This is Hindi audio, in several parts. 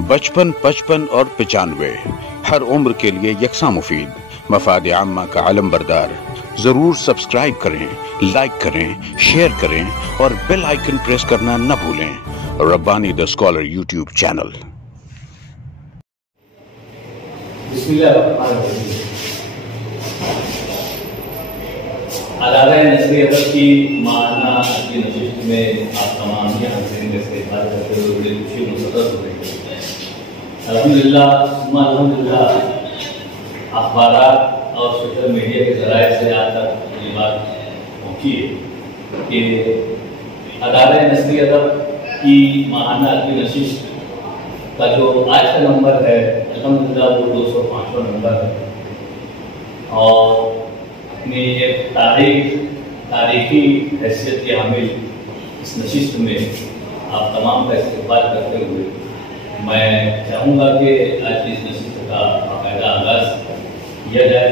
बचपन, 55 और 95 हर उम्र के लिए यकसा मुफीद, मफाद आम्मा का आलम बरदार। जरूर सब्सक्राइब करें, लाइक करें, शेयर करें और बेल आइकन प्रेस करना न भूलें। Rabbani the scholar YouTube channel. अदारा नसरी अदब की माना की नशिस्त में आप तमाम यहाँ से इस्तेमाल करते हुए बड़ी खुशी मुसरत हो रही है। अल्हम्दुलिल्लाह अखबारात और सोशल मीडिया के ज़राए से आज तक ये बात पहुँची है कि अदारा नसरी अदब की माहाना की नशिस्त का जो आज का नंबर है अल्हम्दुलिल्लाह वो 205वां नंबर है और अपनी एक तारीखी हैसियत के हामिल इस नशिस्त में आप तमाम का इस्तेमाल करते हुए मैं चाहूँगा कि आज की इस नशिस्त का बाकायदा आगाज़ किया जाए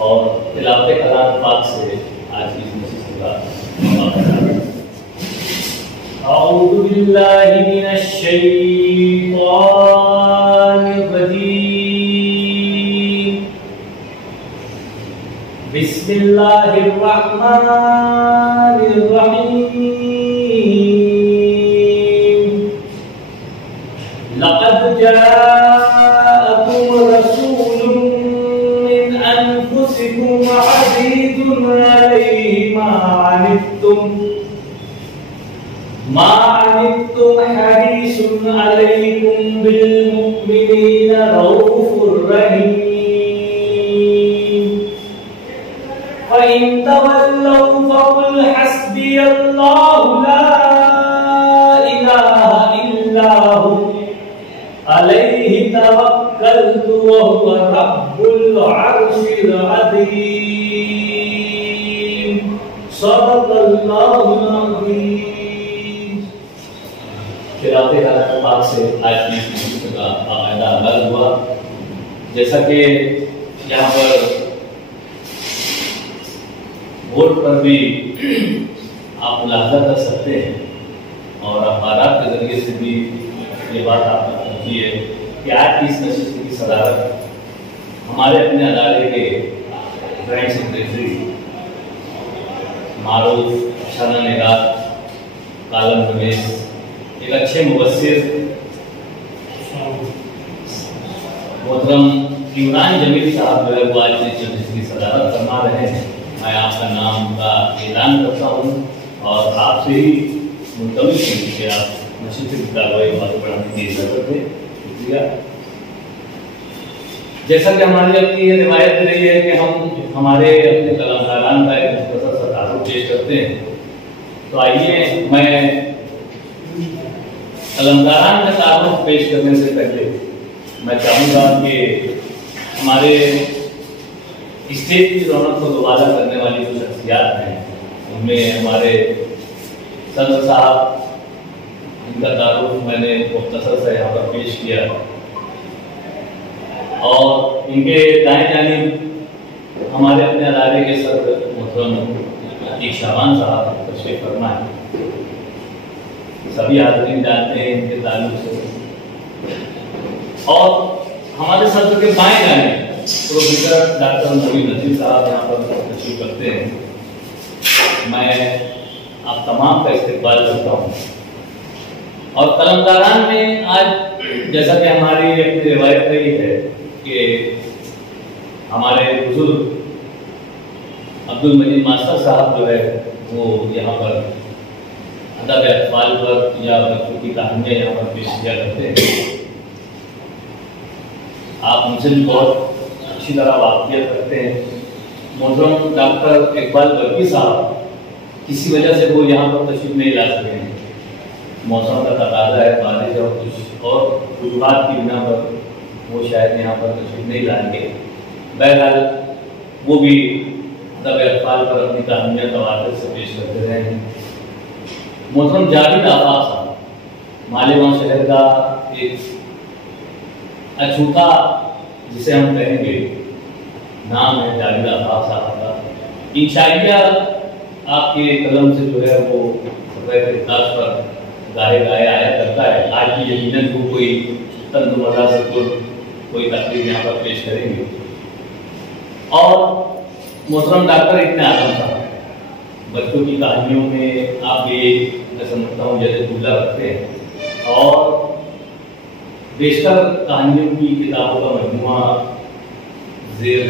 और तिलावत कलाम पाक से आज की इस नशिस्त का अऊज़ु बिल्लाहि मिनश शैतानिर रजीम। बिस्मिल्लाहिर रहमानिर रहीम। लक़द जाअकुम रसूलुम मिन अनफुसिकुम अज़ीज़ुन अलैहि मा अनित्तुम हरीसुन अलैकुम बिल मुमिनीना रऊफुर रहीम। फ़इन तवल्लौ फ़क़ुल हस्बियल्लाहु ला इलाहा इल्ला हु अलैहि तवक्कलतु व हुवा रब्बुल अर्शिल अज़ीम। सदक़ल्लाहुल अज़ीम। तिलावत कलाम पाक से आज की नशिस्त का बाकायदा आगाज़ हुआ। जैसा कि यहाँ पर बोर्ड पर भी आप मुलाहजा कर सकते हैं और अखबारात के जरिए से भी ये बात आप तक पहुँची है कि आज की इस नशिस्त की सदारत हमारे अपने अदारे के जॉइंट सेक्रेटरी मारूफ शाना निगाह कालम रमेश, एक अच्छे मुबस्सिर मोहतरम इमरान जमील साहब जो है वो आज की सदारत फरमा रहे हैं। मैं आपका नाम का ऐलान करता हूँ और आपसे ही मुंतज़िर हूँ कि आप नशिस्त की कार्रवाई पढ़ाने की ज़रूरत है। शुक्रिया। जैसा कि हमारी अपनी ये रिवायत रही है कि हम हमारे अपने कलाकारान का एक मुख्तसर सा तारुफ पेश करते हैं, तो आइए मैं कलमकारान का तारुफ पेश करने से पहले मैं चाहूँगा कि हमारे स्टेज की रौनक को दोबारा करने वाली जो शख्सियात हैं उनमें हमारे सदर साहब, इनका तारुफ मैंने मुख्तसर से यहाँ पर पेश किया और इनके दाएं जानिब हमारे अपने अदारे के सदर मोहतरम अतीक शाबान साहब तशरीफ फरमा है। सभी आदमी जानते हैं इनके ताल्लुक से। और हमारे सदर के बाएं जानिब प्रोफेसर डॉक्टर नवीन नजीर साहब यहाँ पर तशरीफ करते हैं। मैं आप तमाम का इस्तेमाल करता हूँ और कलमकारान में आज जैसा कि हमारी अपनी रिवायत रही है कि हमारे बुजुर्ग अब्दुल मजीद मास्टर साहब जो है वो यहाँ पर अदब अतफाल पर या बच्चों की कहानियाँ यहाँ पर पेश किया करते हैं। आप उनसे भी बहुत अच्छी तरह वाक़ियत रखते हैं। मोहतरम डॉक्टर इकबाल बर्की साहब किसी वजह से वो यहाँ पर तशरीफ नहीं ला सके हैं। मौसम का तकाज़ा है, बारिश और कुछ और वजूहात की बिना पर वो शायद यहाँ पर तशरीफ नहीं लाएंगे। बहरहाल वो भी अदब अतफाल पर अपनी कहानियाँ तवाज़ुन से पेश करते रहे हैं। मोहतरम जावेद आफाक साहब मालेगांव शहर का एक अछूता जिसे हम कहेंगे नाम है जावेद आफाक साहब का। इंशाइया आपके कलम से जो है वो सफ़ेद इख्तिलाफ पर गाहे गाहे आया करता है। आज भी यकीनन वो कोई तंदुमदा से कोई तकलीफ यहाँ पर पेश करेंगे। और मोहतरम डॉक्टर इतने आलम साहब बच्चों की कहानियों में आप ये मैं समझता हूँ जैसे दूल्हा रखते हैं, और बेशतर कहानियों की किताबों का मजमूआ ज़ेर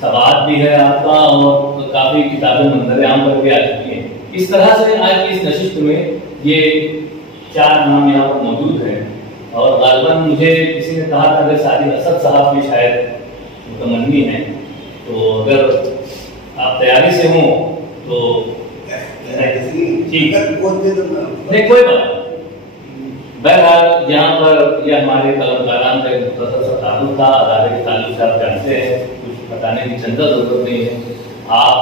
सवाद भी है आपका, और काफ़ी किताबें मंजर आम पर भी आ चुकी हैं। इस तरह से आज की इस नशिस्त में ये 4 नाम यहाँ पर मौजूद हैं। और गालिबन मुझे किसी ने कहा था कि साजिद असद साहब भी शायद मुतमन्नी हैं, तो अगर आप तैयारी से हों तो ठीक नहीं, कोई बात। बहरहाल यहाँ पर यह हमारे कलमकारान का एक मुख्तसर सा ताल्लुक था, अदारे के ताल्लुक से आप जानते हैं, कुछ बताने की चंदा जरूरत नहीं है। आप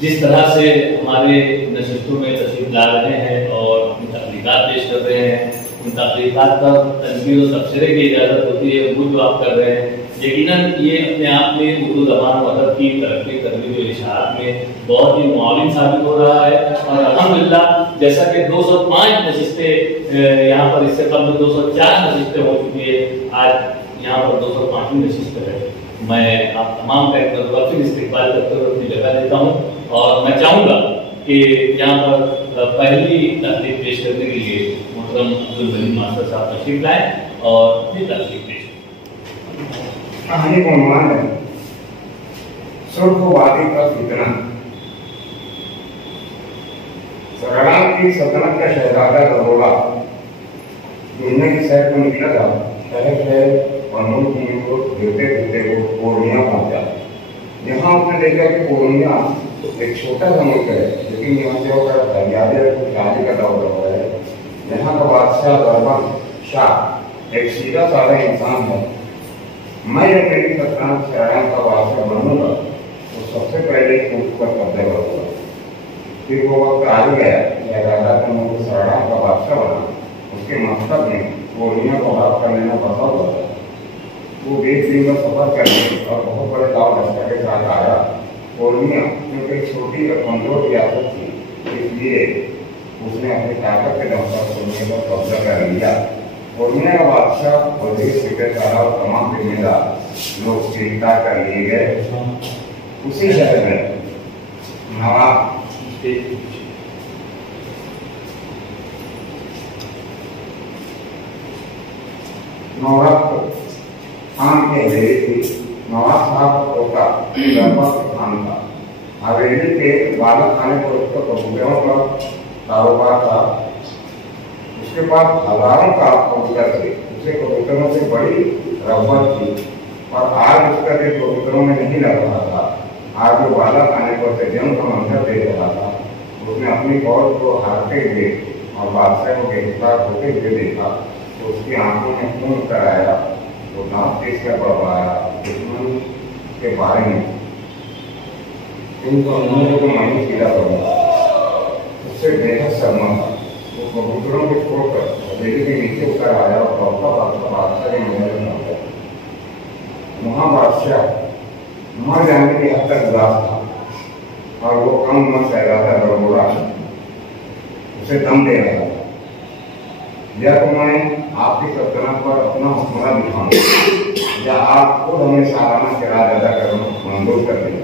जिस तरह से हमारे नशिस्तों में तशरीफ ला रहे हैं और अपनी तकलीकात पेश कर रहे हैं, उन तकलीकात पर तनकीद और तबसरे की इजाज़त होती है, वो जो आप कर रहे हैं, यकीनन ये अपने आप में उर्दू ज़बान व अदब की तरक्की करने के इशारात में बहुत ही मुआविन साबित हो रहा है। और अल्हम्दुलिल्लाह जैसा कि 205 नशिस्तें यहाँ पर, इससे कम 204 नशिस्तें हो चुकी है, आज यहाँ पर 205वीं नशिस्त है। मैं आप तमाम का एक बार फिर इस्तेक़बाल करते हुए अपनी जगह देता हूँ, और मैं चाहूँगा कि यहाँ पर पहली तकलीफ पेश करने के लिए मोहतरम अब्दुल वली मास्टर साहब तशरीफ लाएँ और अपनी तकलीफ पेश करें। कहानी का उन्वान है सुर्ख वादी का फितना। सराराम की सल्तनत का शहजादा दरोगा दुनिया की सैर को निकला था। शहर शहर और मुल्क मुल्क को घूमते घूमते वो पूर्णिया पहुंचा। यहाँ उसने देखा कि पूर्णिया एक छोटा सा मुल्क है, लेकिन यहाँ से होकर दरियादे शादी का दौर हो रहा है। यहाँ का बादशाह दरबान शाह एक सीधा साधा इंसान है। मैं जब मेरी सल्तनत सराराम का बादशाह बनूंगा तो सबसे पहले उस पर कब्जा करूंगा। फिर वो वक्त आ गया कि राजा का मुझे सराराम का बादशाह बना। उसके मकसद में पूर्णिया को हाथ कर लेना बसा हुआ था। वो 20 दिन का सफर करने और बहुत बड़े दाव दस्ता के साथ आया। पूर्णिया क्योंकि छोटी और कमजोर रियासत थी, इसलिए उसने अपनी ताकत के दम पर पूर्णिया पर कब्जा कर लिया। पूर्णिया का बादशाह, वजीर, सेक्रेटरी और तमाम जिम्मेदार लोग गिरफ्तार कर लिए गए। उसी शहर में नवाब खान के हवेली थी। नवाब साहब का पोता दरबार खान था। हवेली के वाला खाने पर उसका कबूतरों का कारोबार था। उसके पास हजारों का कबूतर थे। उसे कबूतरों से बड़ी रग़बत थी, और आज उसका दिल कबूतरों में नहीं लग रहा था। आज वो वाला खाने पर से जंग का मंजर देख रहा था। उसने अपनी फौज को हारते हुए और बादशाह को गिरफ्तार होते हुए देखा तो उसकी आंखों में खून उतर आया। वो दांत तेज कर बढ़वाया दुश्मन के बारे में उनको मैं सीधा करूँगा। उससे बेहद शर्मा था। वो कबूतरों को छोड़कर हवेली के नीचे उतर आया और बादशाह के महल में पहुंचा। वहाँ बादशाह मर जाने की हद तक उदास था, और वो कम उम्र शहजादा दरोगा उसे दम दे रहा था। या तो मैं आपकी सल्तनत पर अपना हुक्मरान दिखाऊंगा, या आप खुद हमें सालाना किराया अदा करना मंजूर कर दें।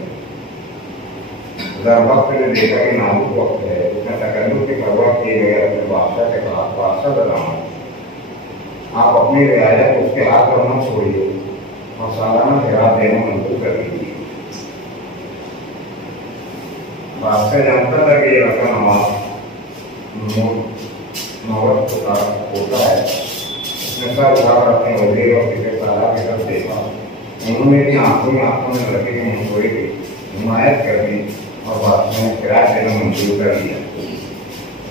वक्त ने देखा कि नाजुक वक्त है। उसने तकल्लुफ की परवाह किए गए अपने बादशाह के कहा, बादशाह बताना आप अपनी रियाया को उसके हाथ पर मत छोड़िए और सालाना किराया देना मंजूर कर दीजिए। बादशाह जानता था कि ये रकम नवाब होता है। उसने सर उठाकर अपने वजीर और सेक्रेटरी की तरफ देखा। उन्होंने भी आंखों में लड़के की मंजूरी की हिमायत कर दी और बादशाह ने किराया देना मंजूर कर दिया।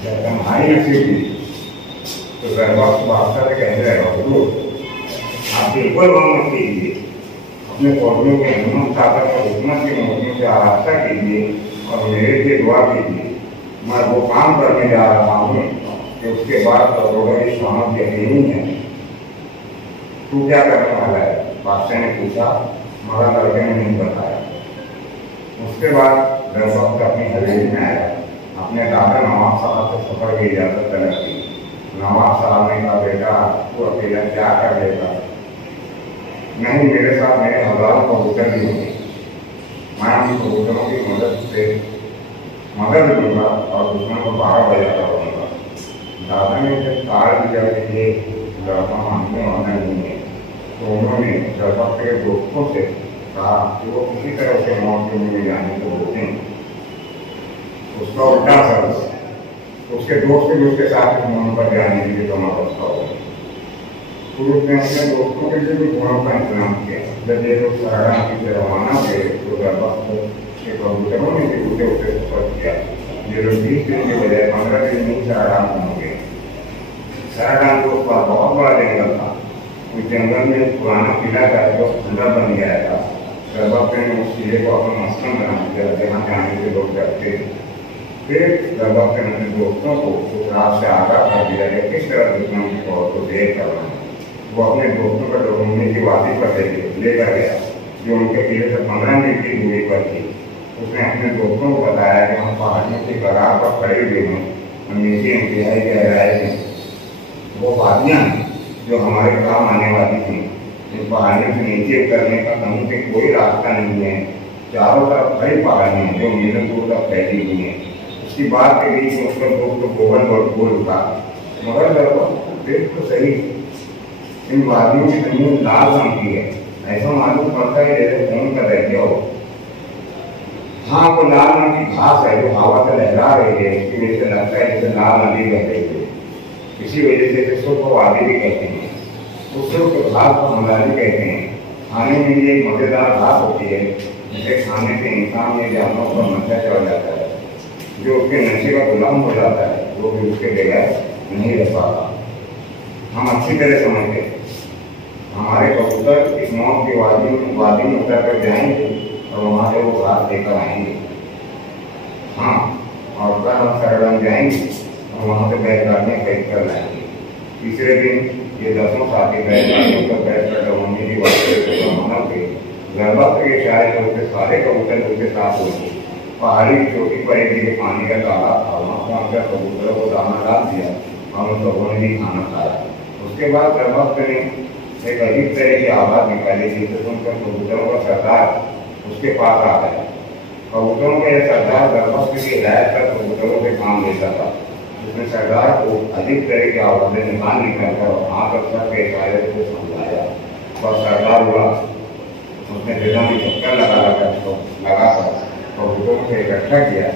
जब हमारी नसीब थी तो दरबार बादशाह से कहने लगा, आप बिल्कुल वहाँ मत कीजिए। अपने फौजियों के हिम्मत ताकत और हिम्मत की मोहब्बत से आरास्ता कीजिए और मेरे लिए दुआ कीजिए। मैं वो काम करने जा रहा हूँ कि उसके बाद दरोगा की शामत यकीनी है। तू क्या करने वाला है? बादशाह ने पूछा। मगर लड़के ने नहीं बताया। उसके बाद दरबार अपनी हवेली में आया। अपने दादा नवाब साहब से सफर की इजाजत तलब की। नवाब साहब ने कहा, बेटा तू अकेला क्या कर लेगा? नहीं, मेरे साथ मेरे हजारों कबूतर भी होंगे, मैं उन कबूतरों की मदद लूँगा और दुश्मन को 12 बजाता रहूँगा। दादा ने जब तार दिया कि ये लड़का मानने वाला नहीं है, तो उन्होंने जब के दोस्तों से कहा कि वो किसी तरह से मौत के मुँह जाने को रोकें। उसका उल्टा असर उसके दोस्त भी उसके साथ घूमने पर जाने के लिए दोनों रास्ता हो गए। पुरुष ने अपने दोस्तों के लिए भी घोड़ों का इंतजाम किया। जब ये लोग सारागांव से रवाना हुए तो दरबार के कबूतरों ने भी उठे उठे सफर किया। ये लोग 20 दिन के बजाय 15 दिन में सारागांव पहुँच गए। सारागांव के ऊपर बहुत बड़ा जंगल था। उस जंगल में पुराना किला का जो खंडर बन गया था। दरबार ने उस किले को अपना मस्कन बना दिया, जहाँ जाने से लोग डरते थे। फिर दरबार ने अपने दोस्तों को उस रात से आगाह कर दिया कि किस तरह दुश्मन की फौज को देर करना है। वो अपने दोस्तों को ढूंढने की वादी पर लेकर गया, जो उनके किले से 15 मील की दूरी पर थी। उसने अपने दोस्तों को बताया कि हम पहाड़ियों की कगार पर खड़े हुए हैं और नीचे इंतहाई गहराई में वो वादियाँ जो हमारे काम आने वाली थी। इन पहाड़ियों से नीचे उतरने का कहीं से कोई रास्ता नहीं है। चारों तरफ कई पहाड़ियाँ हैं जो मीलों दूर तक फैली हुई हैं। उसकी बात के बीच में उसका दोस्त गोबर बोल उठा, मगर बिल्कुल सही, इन वादियों की जमीन लाल रंग की है। ऐसा मालूम पड़ता है जैसे खून का दरिया हो। हाँ, वो लाल रंग की घास है जो हवा से लहरा रही है। इसकी वजह से लगता है जैसे लाल नदी बह रही है। इसी वजह से जिसको को वादी भी कहते हैं। उस घास को हमलारी कहते हैं। खाने में ये एक मजेदार घास होती है, जिसे खाने से इंसान या जानवरों पर नशा चढ़ जाता है। जो उसके नशे का गुलाम हो जाता है वो भी उसके बगैर नहीं रह पाता। हम अच्छी तरह समझते हैं। हमारे कबूतर इस मौत की वादी में उतर कर जाएंगे और वहाँ से वो घास लेकर आएंगे। हाँ, और कल हम सारागांव जाएंगे और वहाँ से बैलगाड़ियाँ खरीद कर लाएंगे। तीसरे दिन ये 10 साथी बैलगाड़ियों पर बैठ कर डोंगी की वादी से रवाना हुए। गर्भवती के इशारे से उसके सारे कबूतर उसके साथ हुए। पहाड़ी की चोटी पर एक जगह पानी का तालाब था। वहाँ पहुँचकर कबूतरों को दाना डाल दिया और उन लोगों ने भी खाना खाया। उसके बाद गर्भवती ने एक अजीब तरह की आवाज़ निकाली, जिसे सुनकर कबूतरों का सरदार उसके पास आ गया। कबूतरों का यह सरदार गर्भवती की हिदायत पर कबूतरों से काम लेता था। उसने सरदार को अजीब तरह की आवाज़ें निकाल कर हाथ और सर के इशारे से समझाया और सरदार हुआ। उसने जगह में चक्कर लगाकर कबूतरों से इकट्ठा किया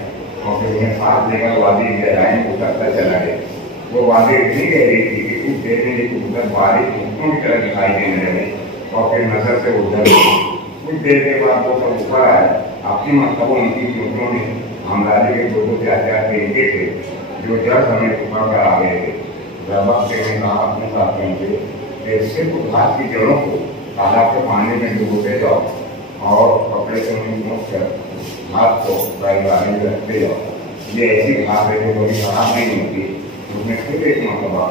और फिर उन्हें साथ लेकर वादी गहराई में उतरता चला गया। वो वादी इतनी गहरी थी कि कुछ देर में ये कबूतर बारीक ऊँटों की तरह दिखाई देने लगे और फिर नजर से उधर गए। कुछ देर के बाद वो सब ऊपर आए। अपनी मरतबा उनकी ऊँटों में हमलारी के 2-2 4-4 पेंके थे जो जड़ समेत ऊपर कर आ गए थे। गर्भवती ने कहा अपने साथियों से कि सिर्फ घास की जड़ों को तालाब के पानी में डुबोते जाओ और कपड़े से उन्हें मोच कर घास को बैलगाड़ी में रखते जाओ। ये ऐसी घास है जो कभी खराब नहीं होती। उसने फिर एक मरतबा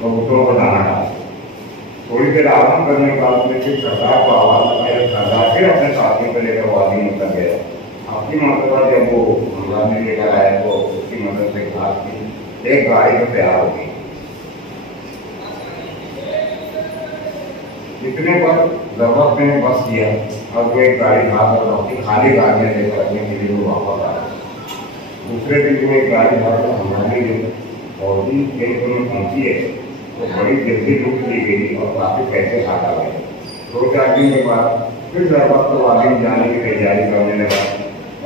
कबूतरों को दाना डाला। थोड़ी देर आराम करने के बाद उसने फिर सरदार को आवाज़ लगाई। सरदार फिर अपने साथियों को लेकर वादी में उतर गया। अपनी मरतबा जब वो हमला लेकर आया तो उसकी मदद से घास की एक गाड़ी में तैयार हो गई। इतने पर गर्भवती ने बस किया और वो एक गाड़ी घास और अपनी खाली गाड़ियाँ लेकर अपने किले में वापस आया। दूसरे दिन जो एक गाड़ी भर हमारी और भी केंद्र में पहुँची है तो बड़ी जल्दी लूट ली गई और काफ़ी पैसे हाथ आ गए। 2-4 दिन के बाद फिर गर्भवती वादी में जाने की तैयारी करने लगा।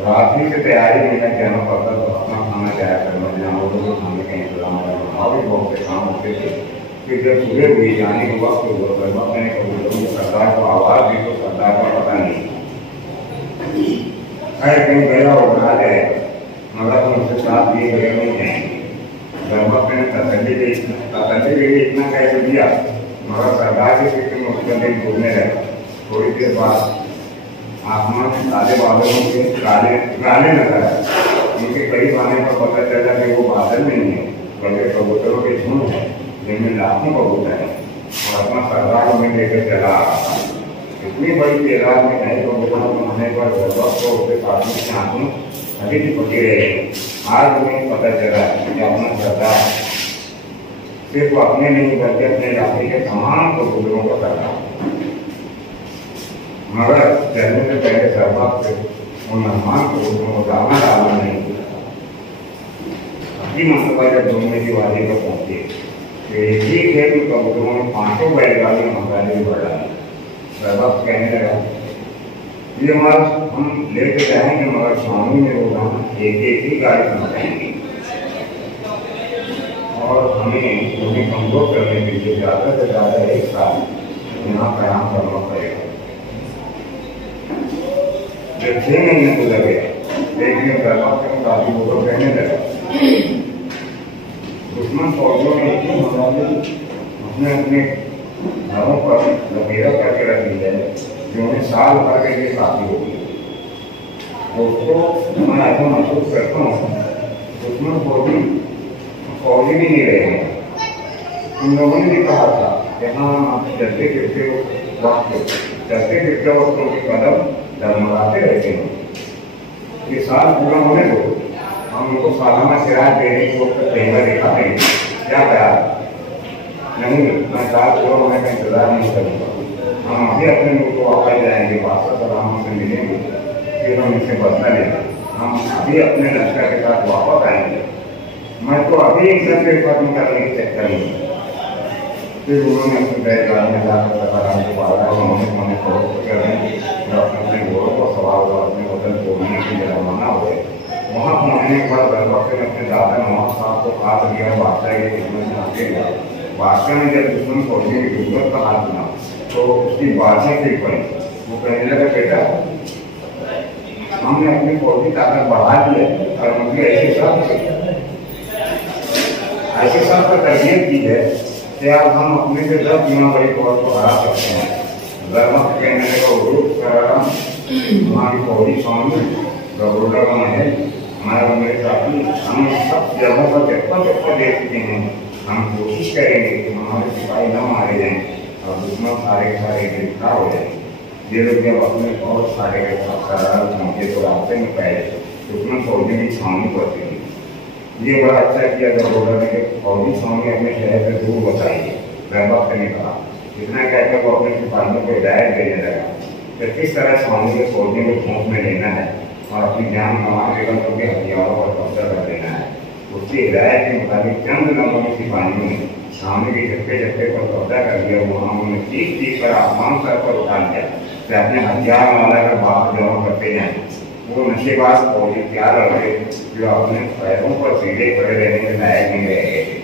रात ही से तैयारी में लग जाना पड़ता तो अपना खाना तैयार करना, जानवरों को खाने का इंतजाम करना और भी बहुत से काम होते थे। फिर जब सुबह हुई जाने के वक्त गर्भवती ने कबूतरों को सरदार को आवाज़ दी तो सरदार का पता नहीं, अरे कहीं गया और आ जाएगा, मगर हम उसके साथ लिए गए नहीं जाएंगे। गर्भवती ने तसल्ली के लिए इतना कह दिया, मगर सरदार के फिक्र में उसका दिल डूबने लगा। थोड़ी देर बाद आसमान में काले बादलों के काले नजर आए। उनके करीब आने पर पता चला कि वो बादल नहीं है बल्कि कबूतरों के झुंड है, जिनमें लाखों कबूतर हैं और अपना सरदार उन्हें लेकर चला आ रहा था। इतनी बड़ी तादाद में नए कबूतरों को होने पर वक्त को उसके साथियों के आंसू अभी भी पकी रहे। आज उन्हें पता चला कि अपना सरदार सिर्फ अपने नहीं बल्कि अपने इलाके के तमाम कबूतरों का सरदार। मगर चलने से पहले सरदार से उन मेहमान कबूतरों को दाना डालना नहीं किया। अभी मंतवा जब घूमने की वादी पर पहुंचे तो एक ही खेत में कबूतरों ने 500 बैलगाड़ियां मसाले में बढ़ा दी। सरदार कहने लगा, ये माल हम लेके जाएंगे मगर स्वामी में रोजाना एक ही गाड़ी पहुंचाएंगे और हमें उन्हें कमजोर करने के लिए ज़्यादा से ज़्यादा एक साल यहाँ प्रयास करना पड़ेगा। जब 6 महीने गुजर गया, एक दिन सरदार शादी को कहने लगा, दुश्मन फौजियों ने इतनी मसाले अपने अपने घरों पर लपेटा करके रख दिया है जो उन्हें साल भर के लिए काफी होगी। दोस्तों, मैं ऐसा महसूस करता हूँ दुश्मन फौजी भी नहीं रहे हैं। उन लोगों ने भी कहा था कि हाँ चलते फिरते वक्त उनके कदम डगमगाते रहते हैं। ये साल पूरा होने दो, हम उनको सालाना किराया देने की तैयार दिखाते हैं। क्या ख्याल? नहीं, मैं साल पूरा होने का इंतजार नहीं करूँगा। हम अभी अपने लोग को वापस जाएंगे, बादशाह सलाम से मिलेंगे, फिर हम इसे बदला लेंगे। हम अभी अपने लश्कर के साथ वापस आएंगे। मैं तो अभी इनसे खत्म करने के चक्कर में। फिर उन्होंने अपनी बैलगाड़ी में जाकर सलाम को पाला और उन्होंने फरोख्त कर अपने घोड़ों को सवार हुआ अपने वतन छोड़ने के लिए रवाना हुए। वहाँ पहुँचने के बाद दरबार ने अपने दादा नवाब साहब को हाथ लिया, बादशाह की खिदमत में आके गया। बादशाह ने जब दुश्मन फौजी की जरूरत का हाथ सुना तो उसकी बातें फिर पड़ी। वो कहने लगा, बेटा हमने अपनी फौजी ताकत बढ़ा दी है और मुझे ऐसे सब पर तरबियत की है कि अब हम अपने से 10 गुना बड़ी फौज को हरा सकते हैं। दरबार कहने लगा, हमारी फौजी स्वामी गबरूडा का महल, हमारे मेरे साथी, हम सब जगहों पर चप्पा दे चुके हैं। हम कोशिश करेंगे कि हमारे सिपाही न मारे जाएं और दुश्मन सारे गिरफ्तार हो जाए। ये लोग जब अपने बहुत सारे के साथ करार पहुंचे तो रास्ते में पहले दुश्मन फौजी की छावनी पड़ती थी। ये बड़ा अच्छा किया गबरूडा ने कि फौजी छावनी अपने शहर से दूर बताइए। दरबार ने कहा, इतना कहकर वो अपने सिपाहियों को हिदायत देने लगा कि किस तरह छावनी के फौजियों को झोंक में लेना है और अपनी जान गंवा के उनके हथियारों पर कब्जा कर लेना है। उसकी हिदायत के मुताबिक चंद लम्हों में सिपाहियों ने सामने के झटके पर कब्जा कर दिया। वहाँ उन्होंने चीख कर आसमान सर पर उठा लिया कि अपने हथियार वाला कर बात जमा करते जाएं। वो नशेबाज फौजी क्या लड़के जो अपने पैरों पर सीधे खड़े रहने के लायक नहीं रह गए थे।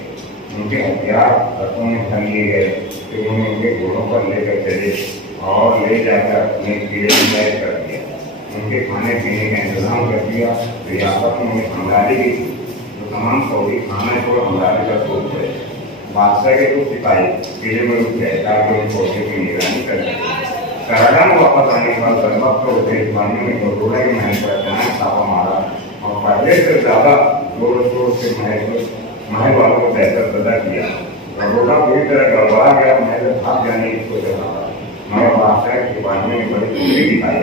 उनके हथियार हाथों में भर लिए गए, फिर उन्हें उनके घोड़ों पर लेकर चले और ले जाकर अपने किले में कैद कर दिया। उनके खाने पीने का इंतजाम कर दिया। रियासत में उन्हें हंगारी की तो तमाम फौजी खाना छोड़ हंगारी का सोच गए। बादशाह के कुछ सिपाही किले में रुक गए ताकि उन फौजियों की निगरानी कर सकें। कनाडा में वापस आने के बाद दरबार को देशवानियों ने गबरूडा के महल पर अचानक छापा मारा और पहले से ज्यादा जोर शोर से महल वालों को बेहतर सजा किया। गबरूडा पूरी तरह गड़बड़ा गया, महल भाग जाने की सोच रहा था मगर बादशाह के सिपाहियों ने बड़ी खुशी दिखाई।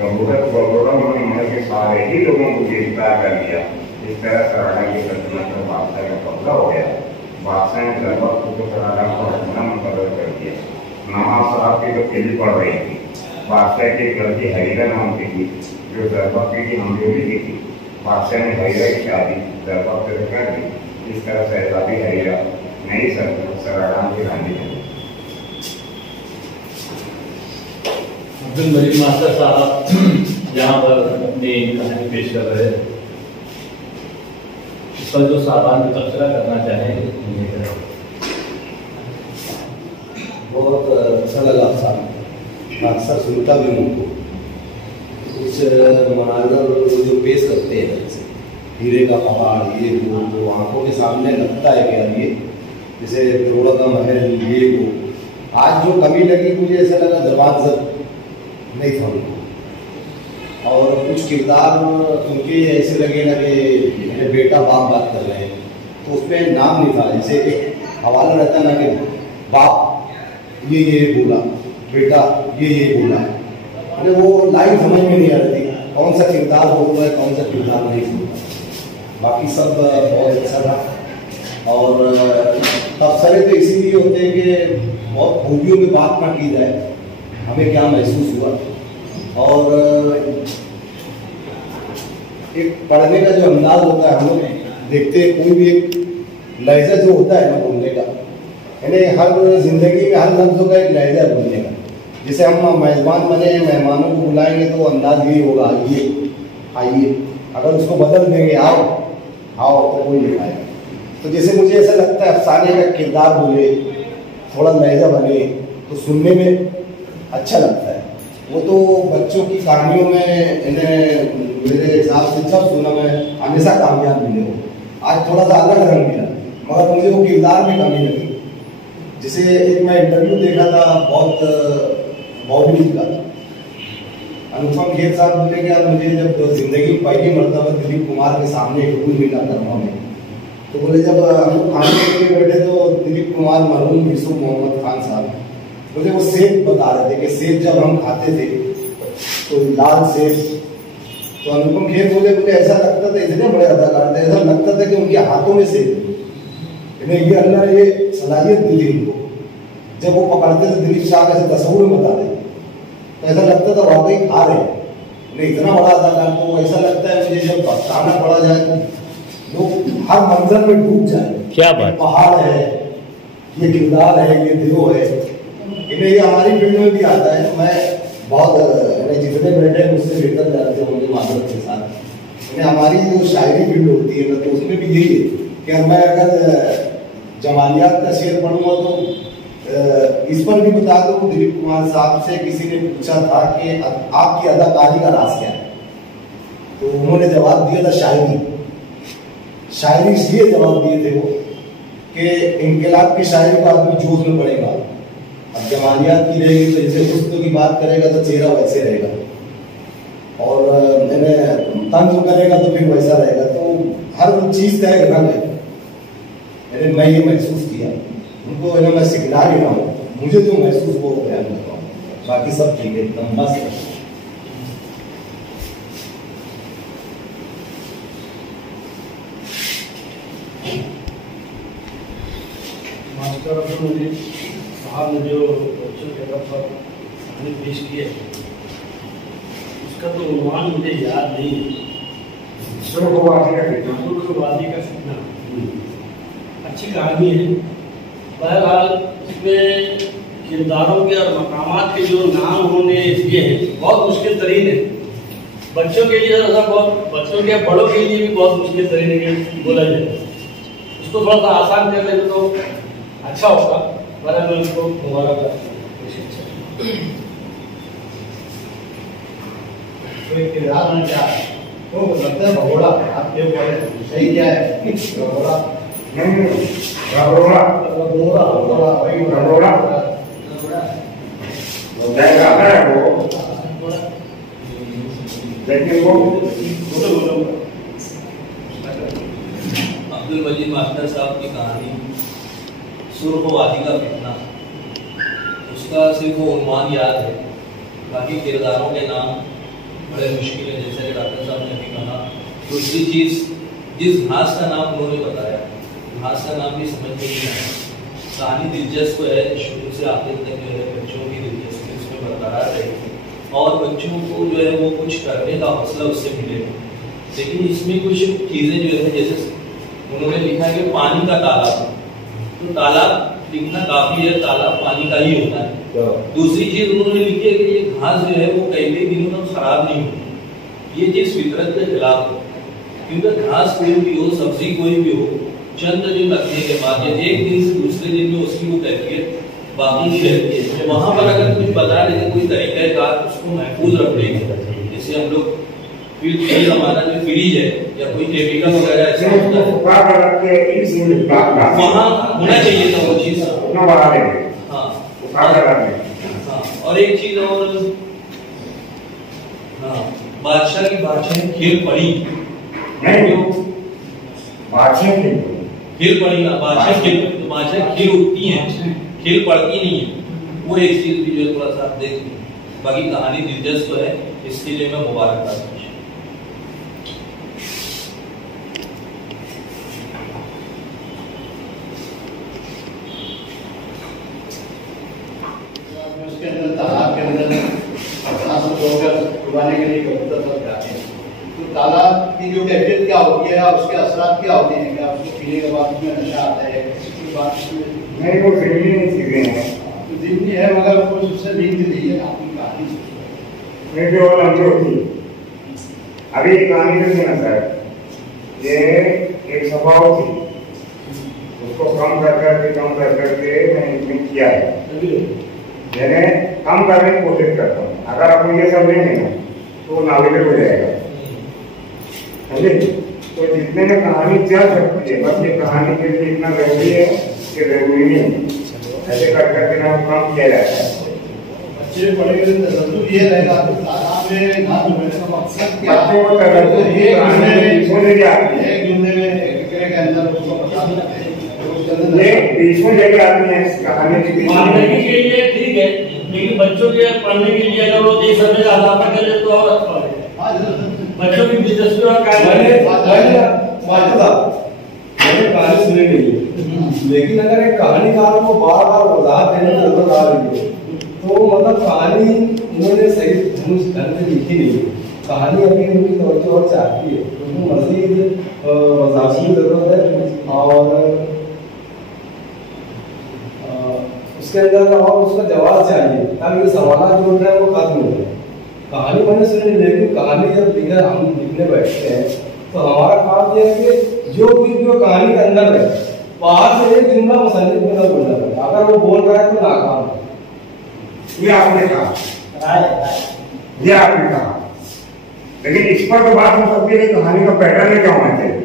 गबरूडा उन्होंने महल के सारे ही लोगों को गिरफ्तार कर लिया। इस तरह कनाडा की सल्तनत पर बादशाह का कब्जा हो गया। बादशाह ने दरबार को कनाडा को हरना मुकर्रर कर दिया। नवाब साहब की तो पीली पड़ रही थी। बादशाह की एक लड़की हरीरा नाम की थी जो दरबार की हमदोली की थी। बादशाह ने हरीरा की शादी दरबार से कर दी। इस तरह शहजादी हरीरा नई सल्तनत सराडान की रानी बनी। अब्दुल मजीद मास्टर साहब यहाँ पर अपनी कहानी पेश कर रहे हैं। इस पर जो साहबान को तबसरा करना चाहेंगे बहुत अच्छा लगा साहब, अक्सर सुनता भी उनको कुछ मनाजर जो पेश करते हैं जैसे हीरे का पहाड़, ये वो आंखों के सामने लगता है कि यार ये जैसे गबरूडा का महल, ये वो। आज जो कमी लगी मुझे ऐसा लगा जबान से नहीं था उनको, और कुछ किरदार उनके ऐसे लगे मेरे बेटा बाप बात कर रहे हैं तो उसमें नाम नहीं था। जैसे एक हवाला रहता ना कि बाप ये बोला बेटा ये बोला है, अरे वो लाइन समझ में नहीं आ रही थी, कौन सा किरदार बोल रहा है कौन सा किरदार नहीं बोल रहा। बाकी सब बहुत अच्छा था। और तबसरे तो इसीलिए होते हैं कि बहुत खूबियों में बात ना की जाए, हमें क्या महसूस हुआ। और एक पढ़ने का जो अंदाज होता है, हम लोग देखते हैं कोई भी एक लहजा जो होता है ना बोलने का, यानी हर जिंदगी में हर लफ्ज़ों का एक लहजा है बोलने का। जैसे हम मेज़बान बने, मेहमानों को बुलाएंगे तो अंदाज यही होगा, आइए आइए। अगर उसको बदल देंगे आओ आओ तो कोई नहीं आएगा। तो जैसे मुझे ऐसा लगता है अफसाने का किरदार बोले, थोड़ा लहजा बने तो सुनने में अच्छा लगता है। वो तो बच्चों की कहानियों में इन्हें मेरे हिसाब से जब सुना मैं हमेशा कामयाब मिले हो। आज थोड़ा सा अलग रंग मिला, मगर मुझे वो किरदार में कमी लगी। जैसे एक मैं इंटरव्यू देखा था बहुत बॉलीवुड का, अनुपम खेर साहब बोले कि यार मुझे जब जिंदगी में पहली मरतबा दिलीप कुमार के सामने एक रोल मिला करना में, तो बोले जब हम लोग खाने के लिए बैठे तो दिलीप कुमार मरहूम यूसुफ मोहम्मद खान साहब मुझे वो सेब बता रहे थे कि सेब जब हम खाते थे तो लाल सेब, तो अनुपम खेर बोले ऐसा लगता था, इतने बड़े अदाकार थे, ऐसा लगता था कि उनके हाथों में सेब, ये अल्लाह ने ये सलाहियत दी थी उनको। जब वो पकड़ते थे दिलीप साहब ऐसे तस्वीर में बताते तो ऐसा लगता था वाकई खा रहे हैं। इतना बड़ा अदाकार, तो ऐसा लगता है मुझे जब बताना पड़ा जाए तो लोग हर मंजर में डूब जाए। क्या बात, पहाड़ है, ये किरदार है, ये दिलो है, इन्हें ये हमारी फील्ड में भी आता है। मैं बहुत जितने बैठे हैं उससे बेहतर जानते होंगे मादरत के साथ। इन्हें हमारी जो शायरी फील्ड होती है ना, तो उसमें भी यही है कि मैं अगर जमालियात का शेर पढ़ूंगा तो इस पर भी बता दो, दिलीप कुमार साहब से किसी ने पूछा था कि आपकी अदाकारी का राज क्या है, तो उन्होंने जवाब दिया था शायरी। शायरी इसलिए जवाब दिए थे वो कि इनकलाब की शायरी को आदमी जोश में पड़ेगा। अब जमालियात की रहेगी तो जैसे हुस्न की बात करेगा तो चेहरा वैसे रहेगा, और मैंने तंज करेगा तो फिर वैसा रहेगा। तो हर चीज का एक रंग है। मैं ये महसूस किया, उनको मैं सिखला नहीं रहा हूँ, मुझे जो महसूस वो बयान कर रहा हूँ, बाकी सब ठीक है एकदम बस। मास्टर मुझे साहब ने जो बच्चों के तरफ पर कहानी पेश की है, उसका तो अनुमान मुझे याद नहीं है। सुर्खवादी का फितना अच्छी कहानी है। बहरहाल इसमें किरदारों के और मकामात के जो नाम उन्होंने दिए हैं बहुत मुश्किल तरीन है। बच्चों के लिए ऐसा बहुत, बच्चों के बड़ों के लिए भी बहुत मुश्किल तरीन है बोला जाए। उसको थोड़ा सा आसान कर ले तो अच्छा होगा, वरना मैं उसको दोबारा किरदार में क्या तो लगता है भगोड़ा, आप ये बोले सही क्या है भगोड़ा रगोड़ा वही रगोड़ा है वो, लेकिन वो अब्दुल वजीद मास्टर साहब की कहानी सुर्खवादी का फितना, उसका सिर्फ वो उन्वान याद है, बाकी किरदारों के नाम बड़े मुश्किल है। जैसे कि डॉक्टर साहब ने भी कहा, दूसरी चीज़ जिस घास का नाम उन्होंने बताया, घास का नाम भी समझ में नहीं आया। कहानी दिलचस्प है, शुरू से आखिर तक जो है बच्चों की दिलचस्पी उसमें बरकरार रहेगी और बच्चों को जो है वो कुछ करने का हौसला उससे मिलेगा। लेकिन इसमें कुछ चीज़ें जो है, जैसे उन्होंने लिखा है कि पानी का तालाब, तो तालाब लिखना काफ़ी है, तालाब पानी का ही होता है। दूसरी चीज़ उन्होंने लिखी है कि ये घास जो है वो कई दिनों तक खराब नहीं होती। ये चीज़ फितरत के खिलाफ है, क्योंकि घास कोई भी हो, सब्जी कोई भी हो, चंद दिन रखने के बाद या एक दिन से दूसरे दिन में उसकी वो कैफियत बाकी नहीं रहती है। वहाँ पर अगर कुछ बता देते कोई तरीक़ाकार उसको महफूज रखने के, जैसे हम लोग फिर हमारा जो फ्रीज है या कोई केमिकल वगैरह ऐसा होता है, वहाँ होना चाहिए था वो चीज़। हाँ, और एक चीज और, हाँ, बादशाह की बादशाह खेल पड़ी खेल पड़ी ना, बादशाह खेल उठती है, खेल पड़ती नहीं है। वो एक चीज भी जो है थोड़ा सा आप देख लें। बाकी कहानी दिलचस्प है, इसके लिए मैं मुबारकबाद। उसके अंदर तालाब के अंदर अपना सब लोग डुबाने के लिए कबूतर सब जाते हैं, तो तालाब की जो कैफियत क्या होती है, उसके असरात क्या होते हैं, क्या उसको पीने के बाद उसमें नशा आता है, किसी बात नहीं वो ज़िंदगी चीज़ें हैं, जिंदगी है मगर कुछ उससे नींद नहीं है। आपकी कहानी मेरी और लंबी होती अभी एक कहानी जो थी ना सर, ये एक स्वभाव थी, उसको कम कर करके मैंने इसमें किया है, मैंने कम करने की कोशिश करता हूँ। अगर आप ये सब लेंगे ना तो नावेल हो जाएगा, समझे? तो जितने में कहानी चल सकती है, बस ये कहानी के लिए इतना जरूरी है कि जरूरी नहीं है, ऐसे कर करके ना कम किया जाता है। बच्चे पढ़ेंगे तो तसल्लुक ये रहेगा कि तालाब में घास उगने का मकसद क्या है, बच्चों को तसल्लुक एक जुमले में आती है, एक जुमले में एक के अंदर उसको बता सकते हैं, ये बीचों लेके आती है कहानी के पढ़ने के लिए ठीक है, लेकिन बच्चों के पढ़ने के लिए अगर वो एक समय अदापा करे तो और अच्छा है। बच्चों की दिलचस्पी और मैंने कहानी सुनी नहीं है, लेकिन अगर एक कहानीकार को बार बार वजाहत देने की जरूरत आ रही है तो मतलब कहानी उन्होंने सही ढंग से लिखी नहीं है। कहानी अभी उनकी तवज्जो और चाहती है, उनको मजीद वजाहत की जरूरत है और उसके अंदर और उसका जवाब चाहिए ताकि सवाल जो उठ रहे हैं वो खत्म हो जाए। कहानी मैंने सुनी, लेकिन कहानी जब हम लिखने बैठते हैं तो हमारा काम यह है कि जो कहानी के अंदर है बाहर से एक जुमला मुसन्निफ में न बोलना पड़े, अगर वो बोल रहा है तो नाकाम है। ये आपने कहा, ये आपने कहा, लेकिन इस पर तो बात हो सकती है कि कहानी का पैटर्न क्या होना चाहिए।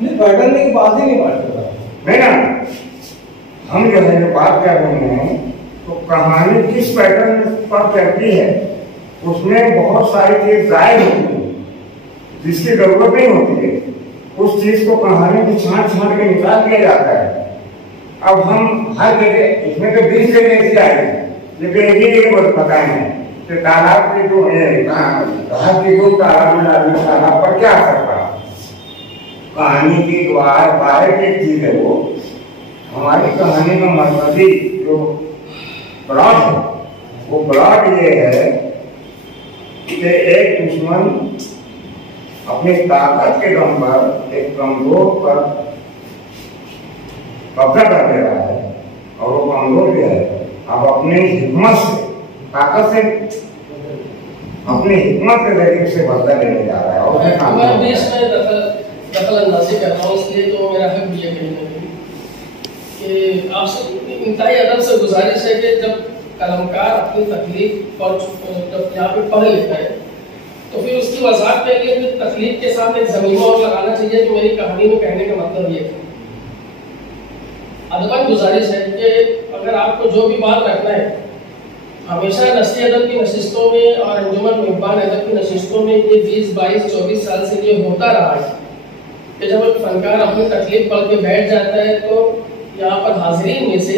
नहीं, पैटर्न की बात ही नहीं बात करता, नहीं ना, हम जो है बात कर रहे हैं तो कहानी किस पैटर्न पर चलती है, उसमें बहुत सारी चीज जायज होती है जिसकी जरूरत नहीं होती है, उस चीज को कहानी की छांट के निकाल दिया जाता है। अब हम हर जगह इसमें तो 20 जगह ऐसी आएगी, लेकिन ये बताए हैं कि तालाब के जो तालाब में डालने तालाब पर क्या असर पड़ा। कहानी की बाहर की चीज है वो, हमारी कहानी का मकसदी जो प्लॉट है वो प्लॉट ये है कि एक दुश्मन अपनी ताकत के दम पर एक कमजोर पर कब्जा कर दे रहा है और वो कमजोर भी है। अब अपनी हिम्मत से, ताकत से, अपनी हिम्मत से लेकर उसे बदला लेने जा रहा है और मैं देश में दखल अंदाजी कर रहा हूँ, इसलिए तो मेरा हक भी है कहीं ना कहीं कि आपसे इंतहाई अदब से गुजारिश है कि जब कलमकार अपनी तकलीफ पर जब यहाँ पे पढ़ लेता है तो फिर उसकी वजाहत के लिए फिर तकलीफ के साथ एक ज़मीमा और लगाना चाहिए कि मेरी कहानी में कहने का मतलब ये है। अदबन गुजारिश है कि अगर आपको जो भी बात रखना है, हमेशा नस्ली अदब की नशिस्तों में और अंजुमन मुहिब्बान अदब की नशिस्तों में ये 20, 22, 24 साल से ये होता रहा है कि जब एक फनकार अपनी तकलीफ पढ़ के बैठ जाता है तो यहाँ पर हाजिरीन में से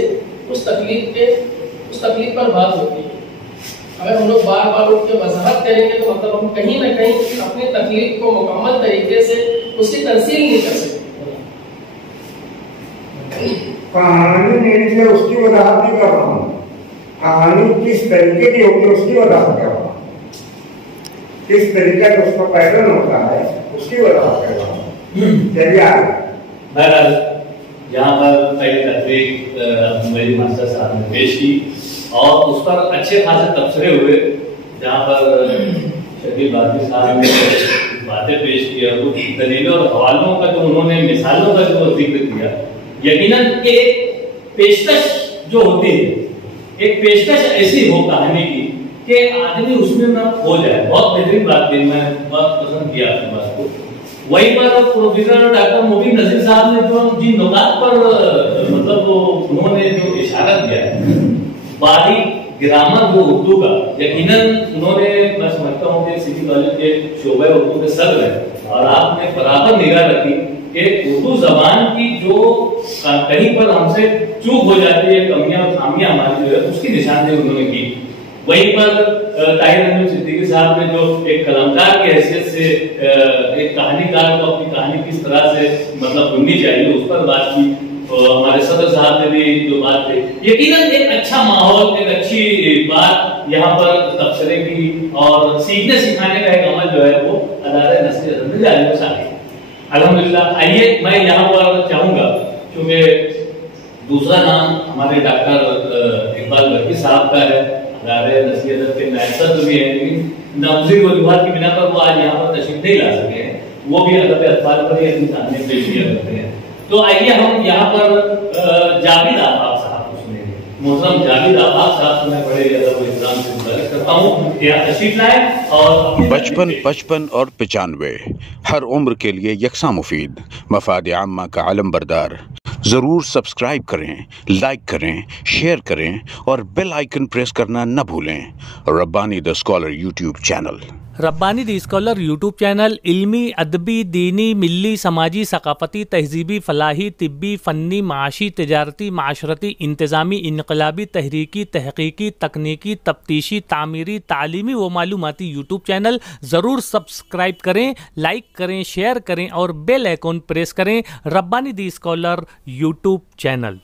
उस तकलीफ पर बात होती है। अगर हम लोग बार बार उठ के वजाहत करेंगे तो मतलब हम कहीं ना कहीं अपनी तकलीफ को मुकम्मल तरीके से उसकी तरसील नहीं कर सकते। कहानी मेरी से उसकी वजाहत नहीं कर रहा हूँ, कहानी किस तरीके की होगी उसकी वजाहत कर रहा हूँ, किस तरीके का उसका पैटर्न होता है उसकी वजाहत कर रहा हूँ। चलिए बहरहाल यहाँ पर पहली तकरीर मेरी मास्टर साहब ने पेश की और उस पर अच्छे खासे तबसरे हुए, जहाँ पर शकील बादशाह साहब ने बातें पेश की और कुछ दलीलों और हवालों का जो उन्होंने मिसालों का जो जिक्र किया, यकीनन एक पेशकश जो होती है, एक पेशकश ऐसी हो कहानी की कि आदमी उसमें ना खो जाए। बहुत बेहतरीन बात थी, मैं बहुत पसंद किया आपकी बात को। वहीं पर प्रोफेसर डॉक्टर मोबिन नजीर साहब ने जो जिन नुकात पर मतलब उन्होंने जो इशारा किया है, बारीक ग्रामर जो उर्दू का, यकीनन उन्होंने, मैं समझता हूँ कि सिटी कॉलेज के शोबे उर्दू के सदर हैं और आपने बराबर निगाह रखी कि उर्दू जबान की जो कहीं पर हमसे चूक हो जाती है, कमियां और खामियां हमारी जो है उसकी निशानदेही उन्होंने की। वहीं पर ताहिर अहमद सिद्दीकी साहब ने जो एक कलमकार की हैसियत से एक कहानीकार को अपनी कहानी किस तरह से मतलब बुननी चाहिए उस पर बात की। हमारे सदर साहब ने भी जो बात की, यकीनन एक अच्छा माहौल, एक अच्छी बात यहाँ पर तबसरे की और सीखने सिखाने का एक अमल जो है वो अदारे नस्ल अदब में जारी हो सके अल्हम्दुलिल्लाह। आइए मैं यहाँ पर चाहूंगा, क्योंकि दूसरा नाम हमारे डॉक्टर इकबाल बर्की साहब का है, अदारे नस्ल अदब के नायब सदर भी है, लेकिन नामुज़िर वजूहात की बिना पर वो आज यहाँ पर तशरीफ नहीं ला सके हैं। वो भी अदब अतफाल पर ही अपनी सामने पेश किया करते हैं। तो आइए हम यहाँ पर जावेद आफाक साहब को सुनेंगे। मोहतरम जावेद आफाक साहब मैं बड़े अदब और इहतराम से मुबारक करता हूँ कि आप तशरीफ लाए। और 55, 55 और 95 हर उम्र के लिए यकसा मुफीद, मफाद आम्मा का आलम बरदार। ज़रूर सब्सक्राइब करें, लाइक करें, शेयर करें और बेल आइकन प्रेस करना न भूलें। Rabbani the scholar YouTube channel. Rabbani the scholar YouTube channel इल्मी, अदबी, दीनी, मिली, समाजी, सकाफती, तहजीबी, फलाही, तिब्बी, फ़न्नी, माशी, तिजारती, माशरती, इंतज़ामी, इनकलाबी, तहरीकी, तहकीकी, तकनीकी, तफ्तीशी, तामीरी, तालीमी व मालूमाती यूट्यूब चैनल। ज़रूर सब्सक्राइब करें, लाइक करें, शेयर करें और बेल आइकन प्रेस करें। Rabbani the scholar YouTube channel.